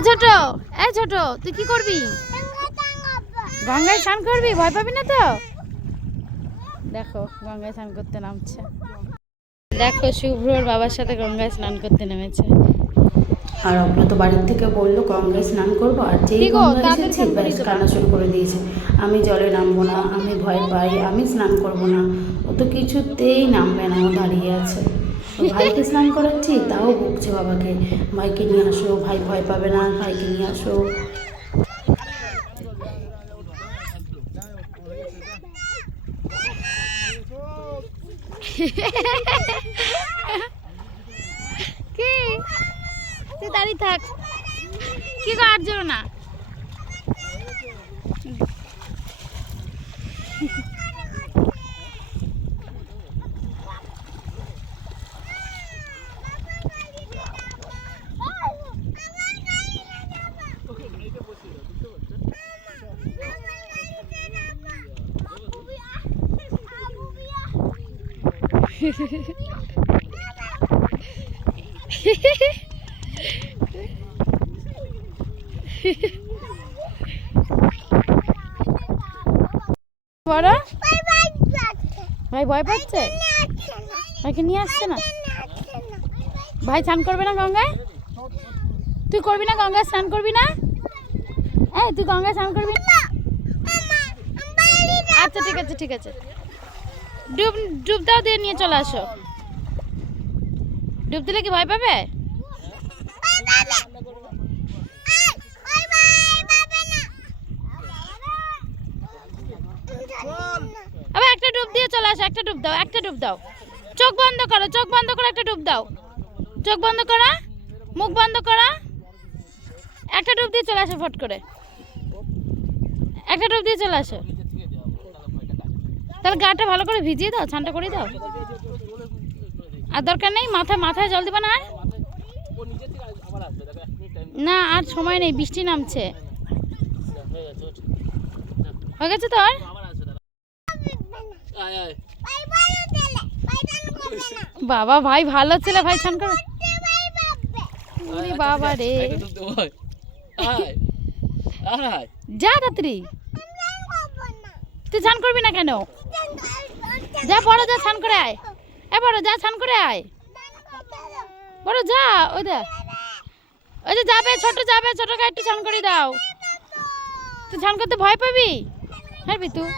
এই ছোট এই ছোট তুই কি করবি? গঙ্গায় স্নান করবি? ভয় পাবি না তো? দেখো গঙ্গায় স্নান করতে নামছে। দেখো শুভ্রর বাবার সাথে গঙ্গায় স্নান করতে নেমেছে। আর আমরা তো বাড়ির থেকে বলল গঙ্গায় স্নান করব? আর যেই কি গো, গঙ্গায় তাদের এসেছি স্নান ব্যাস কান্না শুরু করে দিয়েছে। আমি জলে নামবো না আমি ভয় পাই আমি স্নান করব না। ও তো কিছুতেই নামবে না ও দাঁড়িয়ে আছে। ভাইকে স্নান করাচ্ছি, তাও বকছে বাবাকে। ভাইকে নিয়ে আসো, ভাই ভয় পাবে না, ভাইকে নিয়ে আসো। কি? তুই দাঁড়িয়ে থাক। কি জোর না। বড় ভাই ভয় পাচ্ছে ভাইকে নিয়ে আসছে না ভাই স্নান করবে না গঙ্গায় তুই করবি না গঙ্গায় স্নান করবি না এই তুই গঙ্গায় স্নান করবি আচ্ছা ঠিক আছে ঠিক আছে ডুব ডুব দাও দিয়ে নিয়ে চলে আসো। ডুব দিলে কি ভয় পাবে? আবার একটা ডুব দিয়ে চলে আসো, একটা ডুব দাও, একটা ডুব দাও। চোখ বন্ধ করো, চোখ বন্ধ করো, একটা ডুব দাও। চোখ বন্ধ করা, মুখ বন্ধ করা। একটা ডুব দিয়ে চলে আসো ফট করে। একটা ডুব দিয়ে চলে আসো। তাহলে গাটা ভালো করে ভিজিয়ে দাও ছানটা করে দাও। আর দরকার নেই মাথায় মাথায় জল দিবা না আর? না আর সময় নেই বৃষ্টি নামছে। হয়ে গেছে তোর বাবা ভাই ভালো ছেলে ভাই ছান করে। বাবা রে। যা রাত্রি তুই স্নান করবি না কেন? যা, বড়, যা স্নান করে আয়। এ, বড়, যা স্নান করে আয়। বড়, যা, ওই দে ওই যে যাবে, ছোট যাবে, ছোট গায়ে একটু স্নান করে দাও। তুই স্নান করতে ভয় পাবি? হ্যাঁ তুই